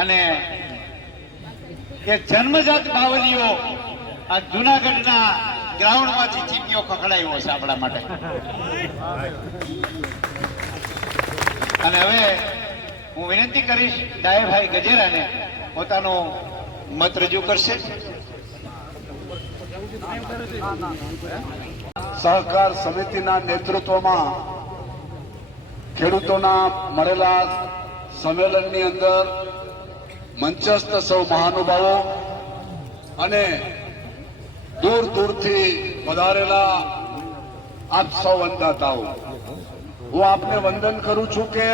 અને કે જન્મજાત બાવલીઓ આ જુનાગઢના ગ્રાઉન્ડમાંથી ચીપીઓ ખખડાયો છે આપણા માટે. અને હવે હું વિનંતી કરીશ ડાયાભાઈ ગજેરાને પોતાનો મત રજૂ કરશે. સહકાર સમિતિના નેતૃત્વમાં ખેડૂતોના મળેલા સંમેલનની અંદર મંચસ્થ સૌ મહાનુભાવો અને દૂર દૂરથી પધારેલા આપ સૌ વંદાતાઓ હું આપને વંદન કરું છું કે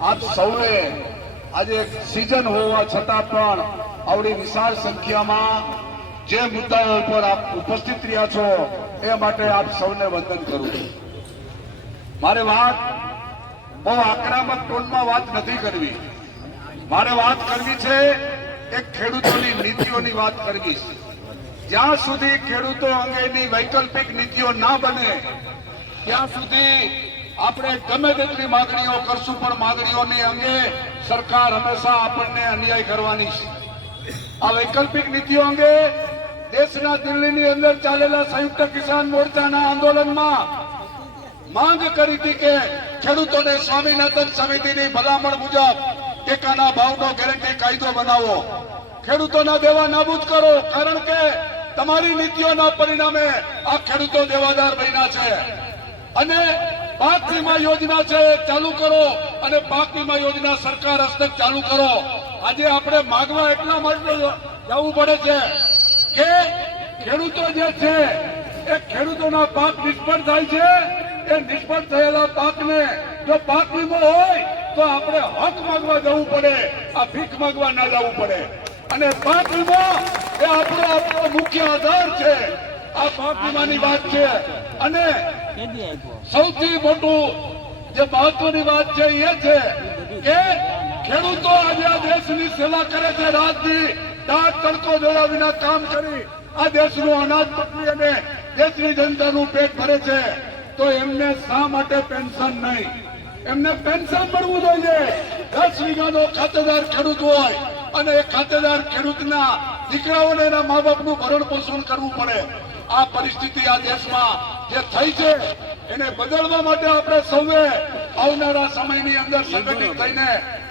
આપ સૌએ આજે એક સિઝન હોવા છતાં પણ આવડી વિશાળ સંખ્યામાં જે મુદ્દાઓ ઉપર આપ ઉપસ્થિત રહ્યા છો, એ માટે આપ સૌને વંદન કરું છું. મારે વાત બહુ આક્રમક ટોનમાં વાત નથી કરવી. મારે વાત કરવી છે, એક ખેડૂતોની નીતિઓની વાત કરવી છે. જ્યાં સુધી ખેડૂતો અંગેની વૈકલ્પિક નીતિઓ ના બને, ત્યાં સુધી આપણે ગમે તેટલી માગણીઓ કરશું, પણ માગણીઓની અંગે સરકાર હંમેશા આપણને અન્યાય કરવાની છે. આ વૈકલ્પિક નીતિઓ અંગે દેશના દિલ્હીની અંદર ચાલેલા સંયુક્ત કિસાન મોરચાના આંદોલનમાં માંગ કરી હતી કે ખેડૂતોને સ્વામિનાથન સમિતિની ભલામણ મુજબ ટેકાના ભાવનો ગેરંટી કાયદો બનાવો. ખેડૂતોના દેવા નાબૂદ કરો, કારણ કે તમારી નીતિઓના પરિણામે આ ખેડૂતો દેવાદાર બન્યા છે. અને પાક વીમા યોજના છે ચાલુ કરો અને પાક વીમા યોજના સરકાર હસ્તક ચાલુ કરો. આજે આપણે માગવા એટલા માટે જવું પડે છે કે ખેડૂતો જે છે એ ખેડૂતોના પાક નિષ્ફળ થાય છે. એ નિષ્ફળ થયેલા પાકને જો પાક વીમો હોય તો આપણે હક માંગવા જવું પડે, આ ભીખ માંગવા ના જવું પડે. અને પાંચ વીમા એ આપણો આપણો મુખ્ય આધાર છે. આ પાક વીમાની વાત છે. અને સૌથી મોટું જે મહત્વની વાત છે એ છે કે ખેડૂતો આજે આ દેશની સેવા કરે છે રાતની દાંત તડકો જોયા વિના કામ કરી આ દેશનું અનાજ પકડી અને દેશની જનતાનું પેટ ભરે છે. તો એમને શા માટે પેન્શન નહીં? એમને પેન્શન મળવું જોઈએ. દસ વીઘાનો ખાતેદાર ખેડૂત હોય અને એ ખાતેદાર ખેડૂતના દીકરાઓને એના મા બાપનું ભરણ પોષણ કરવું પડે. આ પરિસ્થિતિ આ દેશમાં જે થઈ છે, એને બદલવા માટે આપણે સૌએ આવનારા સમયની અંદર સંગઠિત થઈને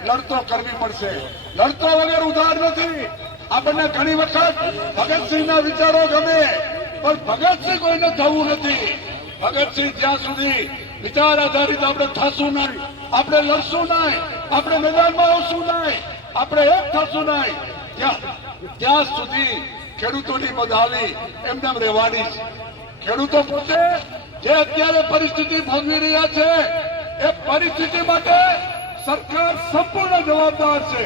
લડતો કરવી પડશે. લડતો વગર ઉધાર નથી. આપણને ઘણી વખત ભગતસિંહના વિચારો ગમે, પણ ભગતસિંહ કોઈને થવું નથી. ભગતસિંહ જ્યાં સુધી વિચાર આધારિત આપણે થશું નહીં, આપણે લડશું નહીં, આપણે મેદાનમાં આવશું નહીં, આપણે એક થશું નહીં. ત્યાં સુધી ખેડૂતોની બધાલી એમને એમ રહેવાની છે ખેડૂતો પોતે જે અત્યારે પરિસ્થિતિ ભોગવી રહ્યા છે, એ પરિસ્થિતિ માટે સરકાર સંપૂર્ણ જવાબદાર છે.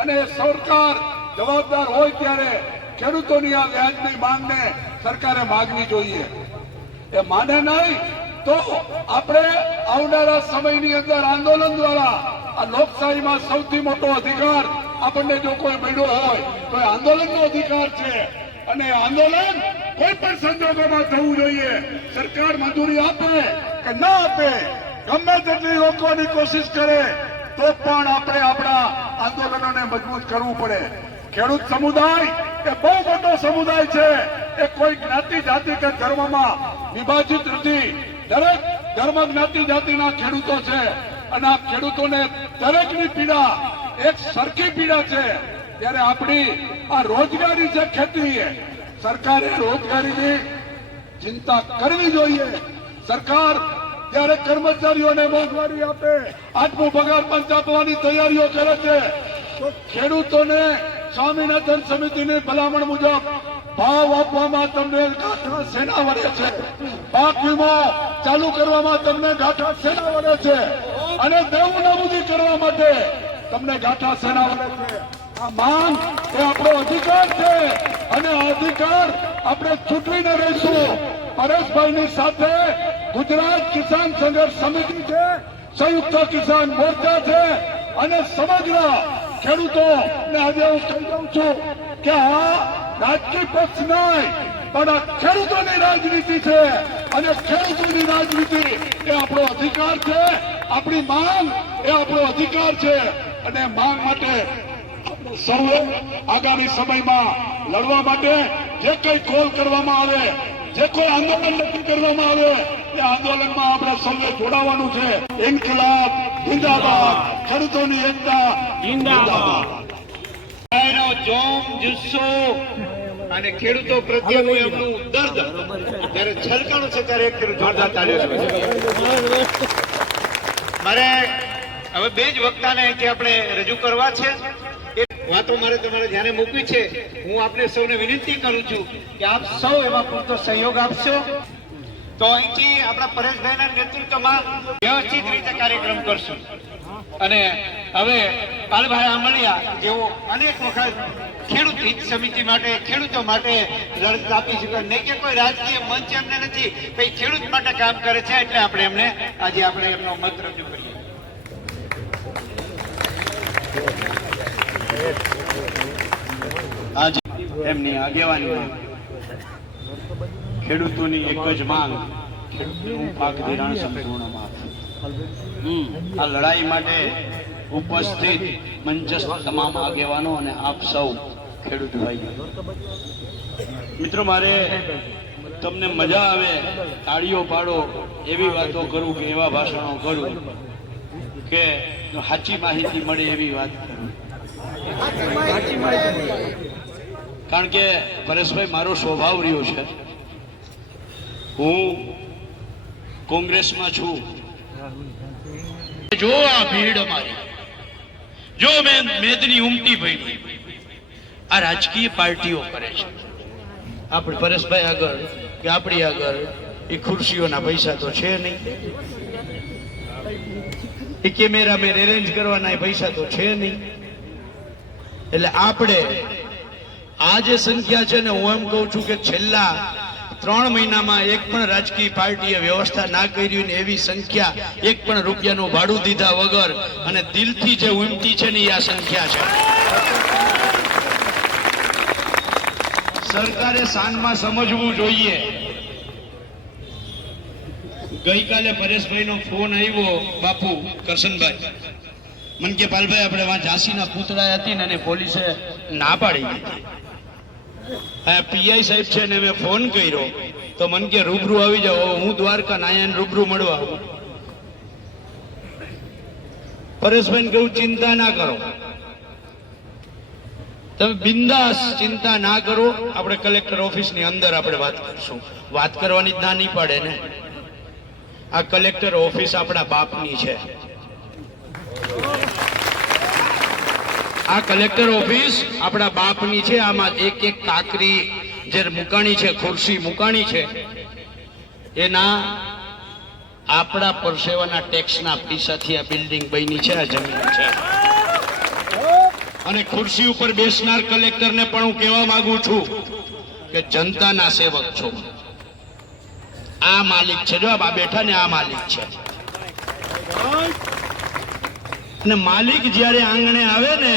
અને સરકાર જવાબદાર હોય ત્યારે ખેડૂતોની આ વ્યાજની માંગને સરકારે માગવી જોઈએ. એ માને નહીં, તો આપણે આવનારા સમયની અંદર આંદોલન દ્વારા આ લોકશાહીમાં સૌથી મોટો અધિકાર આપણને જો કોઈ મળ્યો હોય, તો એ આંદોલનનો અધિકાર છે. અને આંદોલન કોઈ પણ સંજોગોમાં થવું જોઈએ. સરકાર મંજૂરી આપે કે ના આપે, ગમે તેટલી રોકવાની કોશિશ કરે, તો પણ આપણે આપણા આંદોલનોને મજબૂત કરવું પડે. ખેડૂત સમુદાય એ બહુ મોટો સમુદાય છે. એ કોઈ જ્ઞાતિ જાતિ કે ધર્મમાં વિભાજિત નથી દરેક ધર્મ જ્ઞાતિ જાતિના ખેડૂતો છે. અને આ ખેડૂતોને દરેકની પીડા એક સરખી પીડા છે. ત્યારે આપણી આ રોજગારી છે ખેતી સરકારે રોજગારીની ચિંતા કરવી જોઈએ. સરકાર જ્યારે કર્મચારીઓને મોંઘવારી આપે આઠમો પગાર પંચ આપવાની તૈયારીઓ કરે છે. તો ખેડૂતોને સ્વામિનાથન સમિતિની ભલામણ મુજબ ભાવ આપવામાં તમને ગાંઠા સેના વડે છે. પાક ચાલુ કરવામાં તમને ગાંઠા સેના વડે છે. અને દેવું નાબૂદી કરવા માટે તમને ગાંઠા સેના વડે છે. આ માન એ આપણો અધિકાર છે. અને અધિકાર આપણે ચૂંટણીને રહીશું પરેશભાઈની સાથે ગુજરાત કિસાન સંઘર્ષ સમિતિ છે. સંયુક્ત કિસાન મોરચા છે. અને સમગ્ર ખેડૂતો ને આજે હું કહી દઉં છું કે આ રાજકીય પક્ષ નહીં, પણ ખેડૂતોની રાજનીતિ છે. અને ખેડૂતોની રાજનીતિ એ આપણો અધિકાર છે. આપણી માંગ એ આપણો અધિકાર છે. અને માંગ માટે સૌએ આગામી સમયમાં લડવા માટે જે કઈ કોલ કરવામાં આવે, જે કોઈ આંદોલન નક્કી કરવામાં આવે, એ આંદોલનમાં આપણે સૌએ જોડાવાનું છે. ઇન્કલાબ, જિંદાબાદ. ખેડૂતોની એકતા, જિંદાબાદ. જોમ જુસ્સો. અને ખેડૂતો પ્રત્યેનું એમનું દર્દ. જ્યારે છલકાણું છે ત્યારે એક જોરદાર તાળીઓ મારે હવે બે જ વક્તાને અહીંથી આપણે રજૂ કરવા છે. વાતો મારે તમારે ધ્યાને મૂકવી છે. હું આપને સૌને વિનંતી કરું છું કે આપ સૌ એમાં પૂરતો સહયોગ આપશો. તો અહીંથી આપણા પરેશભાઈના નેતૃત્વમાં વ્યવસ્થિત રીતે કાર્યક્રમ કરશું. અને હવે પાલભાઈ આમળિયા જેઓ અનેક વખત ખેડૂત હિત સમિતિ માટે, ખેડૂતો માટે લડત આપી ચૂક્યા નહીં કે કોઈ રાજકીય મંચ એમને નથી. કઈ ખેડૂત માટે કામ કરે છે એટલે આપણે એમને, આજે આપણે એમનો મત રજૂ કરીએ. આજે એમની આગેવાનીમાં ખેડૂતોની એક જ માંગ, ખેડૂતનું પાક ધિરાણ સંપૂર્ણ માફ. આ લડાઈ માટે ઉપસ્થિત મંચસ્થ તમામ આગેવાનો અને આપ સૌ ખેડૂત ભાઈ મિત્રો, મારે તમને મજા આવે, તાળીઓ પાડો, એવી વાતો કરું કે એવા ભાષણો કરું કે સાચી માહિતી મળે એવી વાત કરું. કારણ કે પરેશભાઈ, મારો સ્વભાવ રહ્યો છે. હું કોંગ્રેસમાં છું. જો આ ભીડ અમારી, જો મેં મેદની ઉમટી પડી આ રાજકીય પાર્ટીઓ કરે છે. આપણે પરેશભાઈ આગળ કે આપણી આગળ એ ખુરશીઓના પૈસા તો છે નહીં. એ કેમેરા મેન એરેન્જ કરવાના પૈસા તો છે નહીં. એટલે આપણે આ જે સંખ્યા છે ને હું એમ કહું છું કે છેલ્લા ત્રણ મહિનામાં એક પણ રાજકીય પાર્ટીએ વ્યવસ્થા ના કરી ને એવી સંખ્યા એક પણ રૂપિયાનું ભાડું દીધા વગર અને દિલથી જે ઉમટી છે ને આ સંખ્યા છે. સરકારે સાંજમાં સમજવું જોઈએ. ગઈકાલે પરેશભાઈનો ફોન આવ્યો બાપુ કરશનભાઈ. મન કે પાલભાઈ, આપણે ઝાંસીના પૂતળા હતી ને એને પોલીસે ના પાડી દીધી. પીઆઈ સાહેબ છે ને મેં ફોન કર્યો. તો મન કે રૂબરૂ આવી જાઓ. હું દ્વારકા નાયન રૂબરૂ મળવા આવું. પરેશભાઈ કહું, ચિંતા ના કરો. તમે બિંદાસ ચિંતા ના કરો. આપણે કલેક્ટર ઓફિસની અંદર આપણે વાત કરશું. વાત કરવાની ના નહીં પડે ને. આ કલેક્ટર ઓફિસ આપણા બાપની છે. આ કલેક્ટર ઓફિસ આપણા બાપની છે, આમાં એક એક કાકરી જે મુકાણી છે, ખુરશી મુકાણી છે, એના આપણા પરસેવાના ટેક્સના પૈસાથી આ બિલ્ડિંગ બની છે, આ જમીન છે. અને ખુરશી ઉપર બેસનાર કલેક્ટરને પણ હું કહેવા માંગુ છું કે જનતાના સેવક છો. આ માલિક છે. જો આ બેઠા ને આ માલિક છે. અને માલિક જ્યારે આંગણે આવે ને,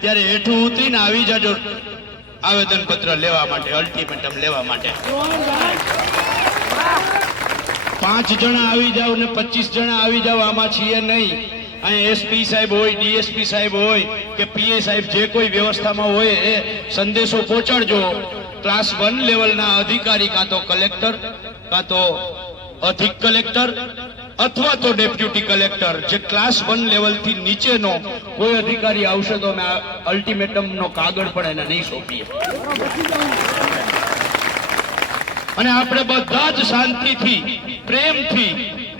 ત્યારે હેઠું ઉતરીને આવી જાજો. આવેદન પત્ર લેવા માટે અલ્ટિમેટમ લેવા માટે. પાંચ જણા આવી જાવ ને પચીસ જણા આવી જાવ આમાં છીએ નહીં. અહીં એસપી સાહેબ હોય ડીએસપી સાહેબ હોય, કે પીએ સાહેબ જે કોઈ વ્યવસ્થામાં હોય એ સંદેશો પહોંચાડજો. ક્લાસ વન લેવલના અધિકારી, કાં તો કલેક્ટર કાં તો અધિક કલેક્ટર અથવા તો ડેપ્યુટી કલેક્ટર જે ક્લાસ વન લેવલથી નીચેનો કોઈ અધિકારી આવશે તો અમે અલ્ટિમેટમનો કાગળ પણ એને નહીં સોંપીએ. અને આપણે બધા જ શાંતિથી પ્રેમથી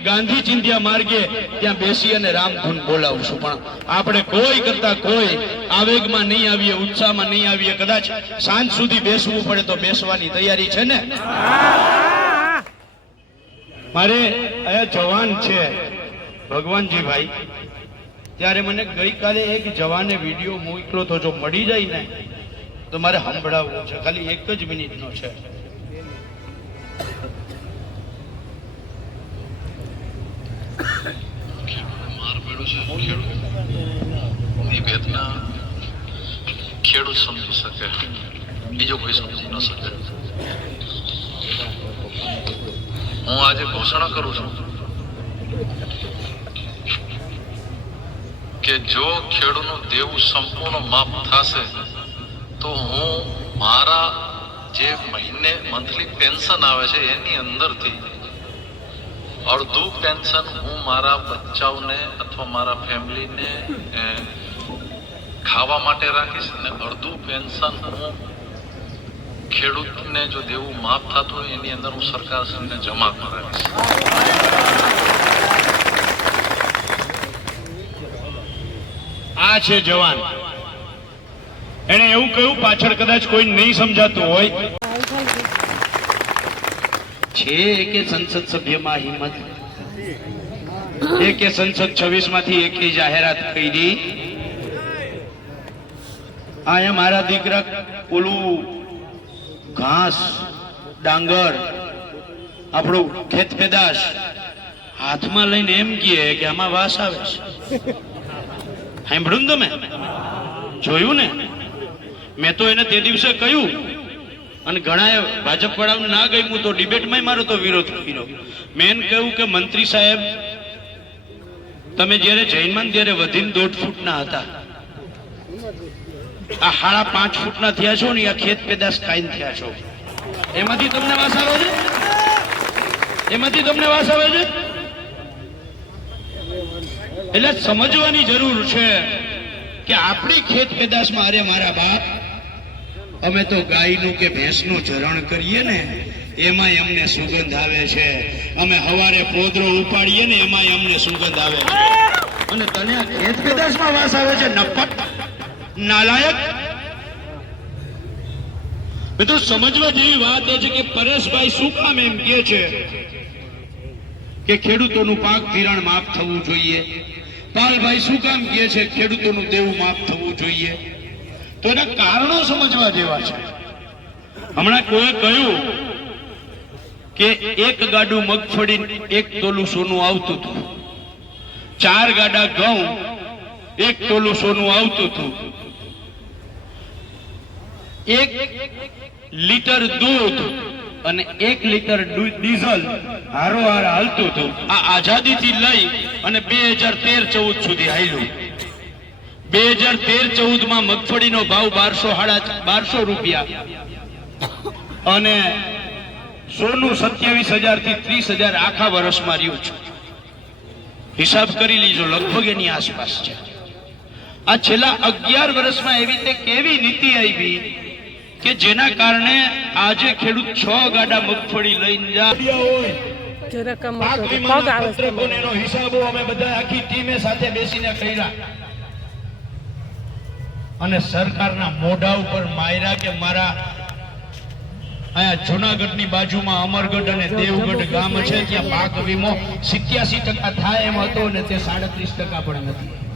ગાંધી ચિંધ્યા માર્ગે ત્યાં બેસી અને રામધૂન બોલાવશું. પણ આપણે કોઈ કરતા કોઈ આવેગમાં નહીં આવીએ ઉત્સાહમાં નહીં આવીએ. કદાચ સાંજ સુધી બેસવું પડે તો બેસવાની તૈયારી છે ને? મારે અહીંયા જવાન છે. ભગવાનજી ભાઈ ત્યારે મને ગઈકાલે એક જવાને વીડિયો મોકલો તો જો મળી જાય ને, તો મારે સંભળાવવું છે. ખાલી એક જ મિનિટનો છે. ખેડૂત સમજી શકે. બીજો કોઈ સમજી ન શકે. હું આજે ઘોષણા કરું છું કે જો ખેડૂતનું દેવું સંપૂર્ણ માફ થશે, તો હું મારા જે મહિને મંથલી પેન્શન આવે છે, એની અંદરથી અડધું પેન્શન હું મારા બચ્ચાઓને અથવા મારા ફેમિલીને ખાવા માટે રાખીશ અને અડધું પેન્શન હું ખેડૂતને જો દેવું માફ થતું હોય એની અંદર હું સરકારશ્રીને જમા કરાવીશ. આ છે જવાન. એને એવું કહ્યું પાછળ કદાચ કોઈ નહીં સમજાતું હોય. છે કે સંસદ સભ્યમાં હિંમત. એકે સંસદ છવ્વીસમાંથી એકે જાહેરાત કરી. આયા મારા દીકરા ઓલું ઘાસ, ડાંગર, આપણું ખેત પેદાશ. હાથમાં લઈને એમ કહે કે આમાં વાસ આવે છે. સાંભળ્યું તમે? જોયું ને? મેં તો એને તે દિવસે કહ્યું, અને ઘણા ભાજપ વાળાને ના ગયું તો ડિબેટમાં મારો તો વિરોધ કર્યો. મેં કહ્યું કે મંત્રી સાહેબ, તમે જ્યારે જૈનમાં ત્યારે વધીને દોઢ ફૂટના હતા. આ હાડા પાંચ ફૂટના થયા છો ને આ ખેત પેદાશ કાયમ થયા છો. એમાંથી તમને વાસ આવે છે? એમાંથી તમને વાસ આવે છે? એટલે સમજવાની જરૂર છે કે આપણી ખેત પેદાશમાં અરે મારા બાપ, અમે તો ગાયનું કે ભેંસનું ચરણ કરીએ ને, એમાંય અમને સુગંધ આવે છે. અમે હવારે પોદરો ઉપાડીએ ને, એમાંય અમને સુગંધ આવે છે. અને તને ખેત પેદાશમાં વાસ આવે છે? નપટ નાલાયક? મિત્રો, સમજવા જેવી વાત એ છે કે પરેશભાઈ શું કામ એમ કે છે કે ખેડૂતોનું પાક ધિરાણ માફ થવું જોઈએ. પાલભાઈ શું કામ કહે છે ખેડૂતોનું દેવું માફ થવું જોઈએ? તો એના કારણો સમજવા જેવા છે. હમણાં કોઈ કહ્યું કે એક ગાડું મગફળી એક તોલું સોનું આવતું હતું. ચાર ગાડા ઘઉં, એક તોલું સોનું આવતું હતું. એક લીટર દૂધ અને એક લીટર ડીઝલ હારોહાર હાલતું હતું. આ આઝાદીથી લઈ અને બે હજાર તેર ચૌદ સુધી હાલ્યું. બે હજાર તેર ચૌદમાં મગફળીનો ભાવ બારસો સાડા બારસો રૂપિયા. અને સોનું સત્યાવીસ હજારથી ત્રીસ હજાર આખા વર્ષમાં રહ્યું છે. હિસાબ કરી લીજો, લગભગ એની આસપાસ છે. આ છેલ્લા અગિયાર વર્ષમાં એવી રીતે કેવી નીતિ આવી? કે જેના કારણે આજે ખેડૂત છ ગાડા મગફળી લઈને જો. રકમ પાક હતો તો પગ વીમાના આવે છે પત્રકોને એનો હિસાબો અમે બધા આખી ટીમે સાથે બેસીને કર્યા. અને સરકારના મોઢા ઉપર માયરા કે મારા અહીંયા જુનાગઢની બાજુમાં અમરગઢ અને દેવગઢ ગામ છે ત્યાં પાક વીમો સિત્યાસી ટકા થાય એમ હતો અને તે સાડત્રીસ ટકા પણ નથી.